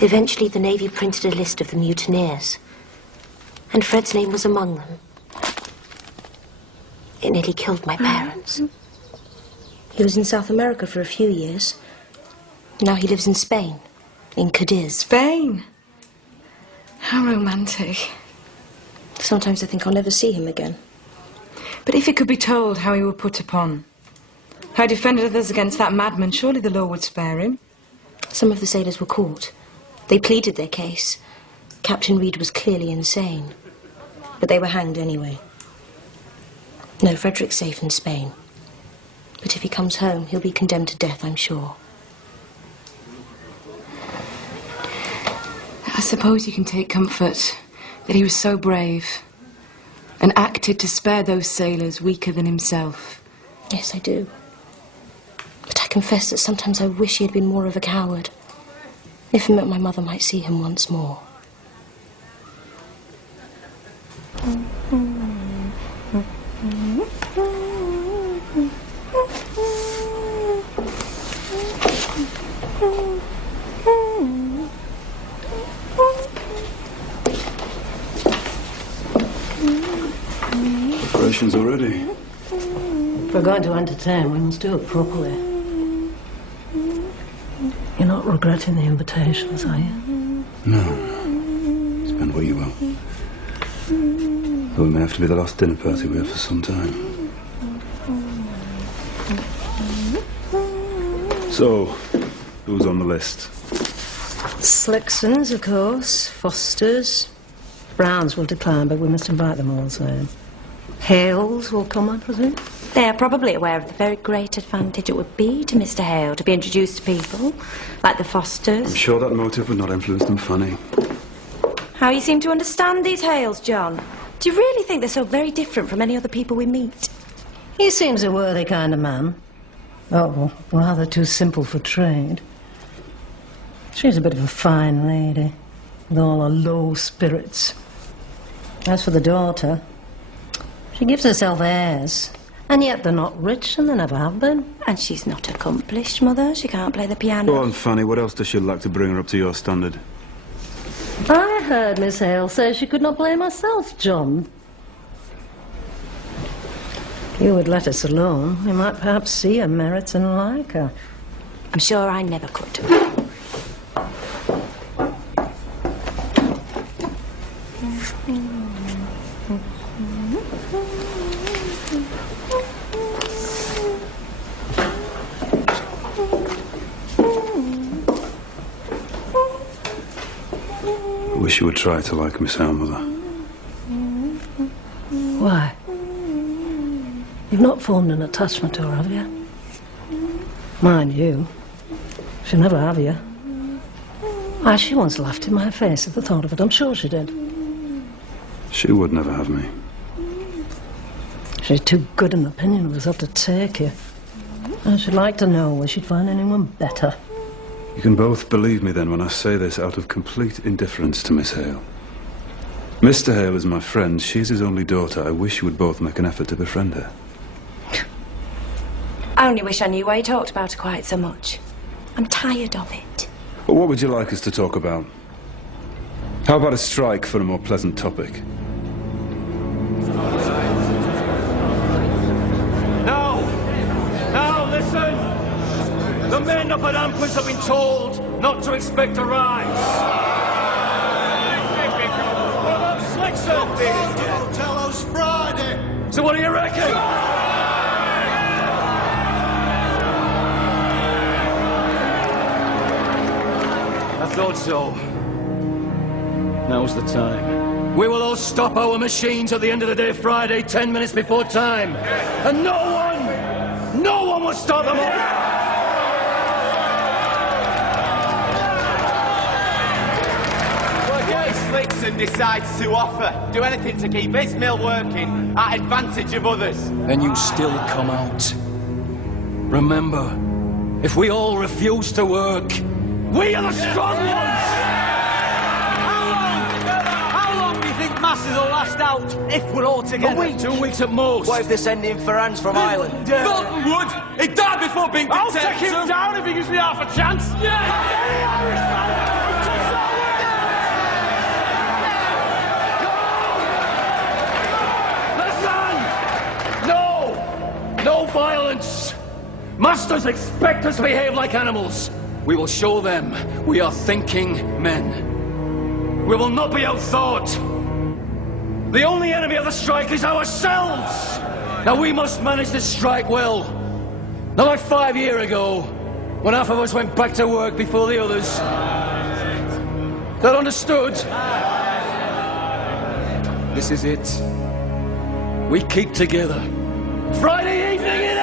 Eventually, the Navy printed a list of the mutineers, and Fred's name was among them. It nearly killed my parents. He was in South America for a few years. Now he lives in Spain, in Cadiz. Spain? How romantic. Sometimes I think I'll never see him again. But if it could be told how he were put upon, how he defended others against that madman, surely the law would spare him. Some of the sailors were caught. They pleaded their case. Captain Reed was clearly insane. But they were hanged anyway. No, Frederick's safe in Spain. But if he comes home, he'll be condemned to death, I'm sure. I suppose you can take comfort that he was so brave and acted to spare those sailors weaker than himself. Yes, I do. But I confess that sometimes I wish he had been more of a coward. If I met my mother, might see him once more. Preparations already. If we're going to entertain, we must do it properly. You're not regretting the invitations, are you? No. Spend what you will. Though it may have to be the last dinner party we have for some time. So, who's on the list? Slicksons, of course. Fosters. Browns will decline, but we must invite them all the same. Hales will come, I presume? They are probably aware of the very great advantage it would be to Mr. Hale to be introduced to people like the Fosters. I'm sure that motive would not influence them funny. How you seem to understand these Hales, John. Do you really think they're so very different from any other people we meet? He seems a worthy kind of man. Oh, rather too simple for trade. She's a bit of a fine lady, with all her low spirits. As for the daughter, she gives herself airs. And yet they're not rich, and they never have been. And she's not accomplished, Mother. She can't play the piano. Go on, Fanny. What else does she lack to bring her up to your standard? I heard Miss Hale say she could not play myself, John. If you would let us alone, we might perhaps see her merits and like her. I'm sure I never could. I wish you would try to like Miss Hale, Mother. Why? You've not formed an attachment to her, have you? Mind you, she'll never have you. Why, she once laughed in my face at the thought of it. I'm sure she did. She would never have me. She's too good an opinion of herself to take you. I should like to know where she'd find anyone better. You can both believe me then when I say this out of complete indifference to Miss Hale. Mr. Hale is my friend. She's his only daughter. I wish you would both make an effort to befriend her. I only wish I knew why you talked about her quite so much. I'm tired of it. But what would you like us to talk about? How about a strike for a more pleasant topic? Now, listen! The men up at Ampers have been told not to expect a rise. What about Slickson? Tell us Friday. So what do you reckon? I thought so. Now's the time. We will all stop our machines at the end of the day Friday, 10 minutes before time. And no one will stop them all. Slickson decides to offer, do anything to keep his mill working at advantage of others. And you still come out. Remember, if we all refuse to work, we are the strong ones! How long do you think masses will last out if we're all together? A week, 2 weeks at most. What if they send him for hands from Ireland? Fulton would! He died before being dictator! I'll take him down if he gives me half a chance! Yeah! violence. Masters expect us to behave like animals. We will show them we are thinking men. We will not be outthought. The only enemy of the strike is ourselves. Now we must manage this strike well. Not like 5 years ago, when half of us went back to work before the others. That understood? This is it. We keep together. Friday evening